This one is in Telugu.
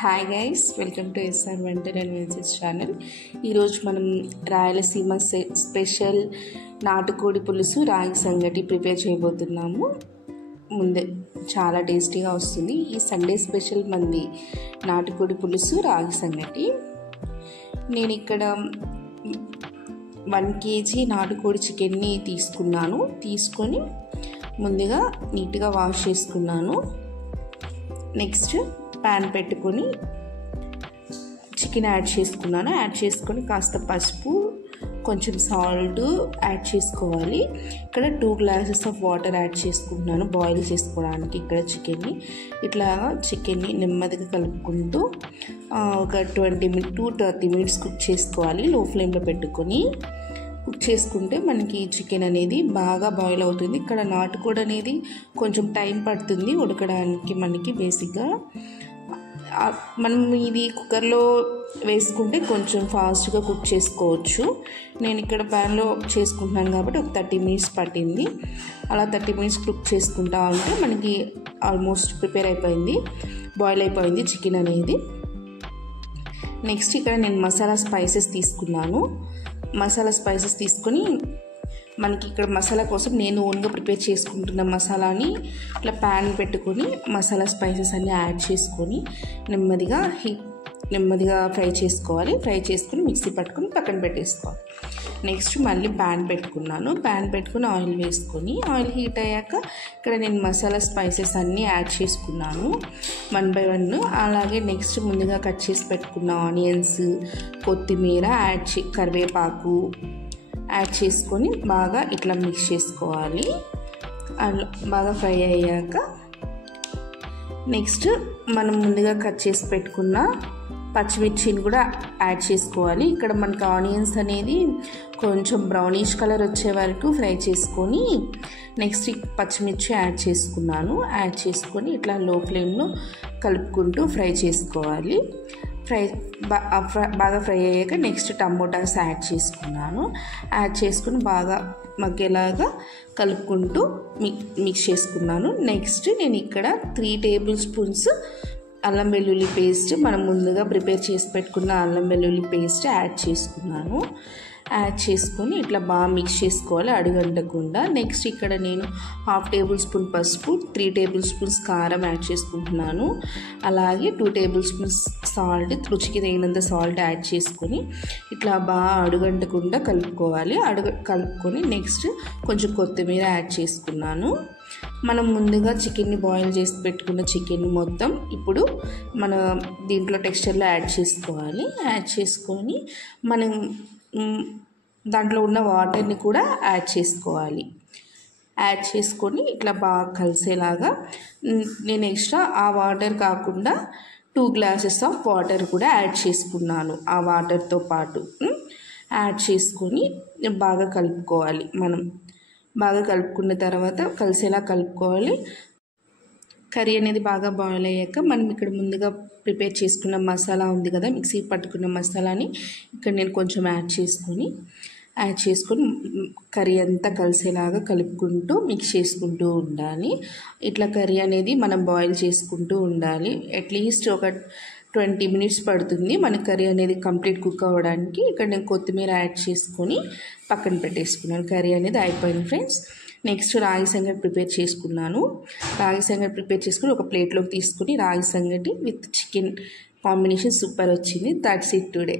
Hi guys, welcome to SR వంటర్ అండ్ వెన్సెస్ ఛానల్. ఈరోజు మనం రాయలసీమ స్పెషల్ నాటుకోడి పులుసు రాగి సంగటి ప్రిపేర్ చేయబోతున్నాము. ముందే చాలా టేస్టీగా వస్తుంది. ఈ సండే స్పెషల్ మంది నాటుకోడి పులుసు రాగి సంగటి. నేను ఇక్కడ 1 kg నాటుకోడి చికెన్ని తీసుకొని ముందుగా నీట్గా వాష్ చేసుకున్నాను. నెక్స్ట్ ప్యాన్ పెట్టుకొని చికెన్ యాడ్ చేసుకొని కాస్త పసుపు, కొంచెం సాల్ట్ యాడ్ చేసుకోవాలి. ఇక్కడ 2 glasses ఆఫ్ వాటర్ యాడ్ చేసుకుంటున్నాను బాయిల్ చేసుకోవడానికి. ఇక్కడ చికెన్ని నెమ్మదిగా కలుపుకుంటూ ఒక 20-30 minutes కుక్ చేసుకోవాలి. లో ఫ్లేమ్లో పెట్టుకొని కుక్ చేసుకుంటే మనకి చికెన్ అనేది బాగా బాయిల్ అవుతుంది. ఇక్కడ నాటుకోడి అనేది కొంచెం టైం పడుతుంది ఉడకడానికి. మనకి బేసిక్గా మనం ఇది కుక్కర్లో వేసుకుంటే కొంచెం ఫాస్ట్గా కుక్ చేసుకోవచ్చు. నేను ఇక్కడ ప్యాన్లో చేసుకుంటున్నాను కాబట్టి ఒక 30 minutes పట్టింది. అలా 30 minutes కుక్ చేసుకుంటా ఉంటే మనకి ఆల్మోస్ట్ బాయిల్ అయిపోయింది చికెన్ అనేది. నెక్స్ట్ ఇక్కడ నేను మసాలా స్పైసెస్ తీసుకొని మనకి ఇక్కడ మసాలా కోసం నేను ఓన్గా ప్రిపేర్ చేసుకుంటున్న మసాలాని ఇట్లా ప్యాన్ పెట్టుకొని మసాలా స్పైసెస్ అన్నీ యాడ్ చేసుకొని నెమ్మదిగా ఫ్రై చేసుకొని మిక్సీ పట్టుకొని పక్కన పెట్టేసుకోవాలి. నెక్స్ట్ మళ్ళీ ప్యాన్ పెట్టుకుని ఆయిల్ వేసుకొని ఆయిల్ హీట్ అయ్యాక ఇక్కడ నేను మసాలా స్పైసెస్ అన్నీ యాడ్ చేసుకున్నాను 1 by 1. అలాగే నెక్స్ట్ ముందుగా కట్ చేసి పెట్టుకున్న ఆనియన్స్, కొత్తిమీర, కరివేపాకు యాడ్ చేసుకొని బాగా ఇట్లా మిక్స్ చేసుకోవాలి. బాగా ఫ్రై అయ్యాక నెక్స్ట్ మనం ముందుగా కట్ చేసి పెట్టుకున్న పచ్చిమిర్చిని కూడా యాడ్ చేసుకోవాలి. ఇక్కడ మనకి ఆనియన్స్ అనేది కొంచెం బ్రౌనిష్ కలర్ వచ్చే వరకు ఫ్రై చేసుకొని నెక్స్ట్ పచ్చిమిర్చి యాడ్ చేసుకొని ఇట్లా లో ఫ్లేమ్లో కలుపుకుంటూ ఫ్రై చేసుకోవాలి. బాగా ఫ్రై అయ్యాక నెక్స్ట్ టమోటాస్ యాడ్ చేసుకుని బాగా మగ్గేలాగా కలుపుకుంటూ మిక్స్ చేసుకున్నాను. నెక్స్ట్ నేను ఇక్కడ 3 tablespoons అల్లం వెల్లుల్లి పేస్ట్, మనం ముందుగా ప్రిపేర్ చేసి పెట్టుకున్న అల్లం వెల్లుల్లి పేస్ట్ యాడ్ చేసుకొని ఇట్లా బాగా మిక్స్ చేసుకోవాలి అడుగంటకుండా. నెక్స్ట్ ఇక్కడ నేను 1/2 tablespoon పసుపు, 3 tablespoons కారం యాడ్ చేసుకుంటున్నాను. అలాగే 2 tablespoons సాల్ట్, రుచికి తగినంత సాల్ట్ యాడ్ చేసుకొని ఇట్లా బాగా అడుగంటకుండా కలుపుకొని నెక్స్ట్ కొంచెం కొత్తిమీర యాడ్ చేసుకున్నాను. మనం ముందుగా చికెన్ని బాయిల్ చేసి పెట్టుకున్న చికెన్ మొత్తం ఇప్పుడు మన దీంట్లో టెక్స్చర్లో యాడ్ చేసుకొని మనం దాంట్లో ఉన్న వాటర్ని కూడా యాడ్ చేసుకొని ఇట్లా బాగా కలిసేలాగా నేను ఎక్స్ట్రా ఆ వాటర్ కాకుండా 2 glasses ఆఫ్ వాటర్ కూడా యాడ్ చేసుకున్నాను. ఆ వాటర్తో పాటు యాడ్ చేసుకొని బాగా కలుపుకోవాలి. బాగా కలుపుకున్న తర్వాత కలిసేలా కలుపుకోవాలి. కర్రీ అనేది బాగా బాయిల్ అయ్యాక మనం ఇక్కడ ముందుగా ప్రిపేర్ చేసుకున్న మసాలా ఉంది కదా, మిక్సీ పట్టుకున్న మసాలాని ఇక్కడ నేను కొంచెం యాడ్ చేసుకొని కర్రీ అంతా కలిసేలాగా కలుపుకుంటూ మిక్స్ చేసుకుంటూ ఉండాలి. ఇట్లా కర్రీ అనేది మనం బాయిల్ చేసుకుంటూ ఉండాలి. అట్లీస్ట్ ఒక 20 minutes పడుతుంది మన కర్రీ అనేది కంప్లీట్ కుక్ అవ్వడానికి. ఇక్కడ నేను కొత్తిమీర యాడ్ చేసుకొని పక్కన పెట్టేసుకున్నాను. కర్రీ అనేది అయిపోయింది ఫ్రెండ్స్. నెక్స్ట్ రాగి సంగటి ప్రిపేర్ చేసుకుని ఒక ప్లేట్లోకి తీసుకుని రాగి సంగటి విత్ చికెన్ కాంబినేషన్ సూపర్ వచ్చింది. That's it today.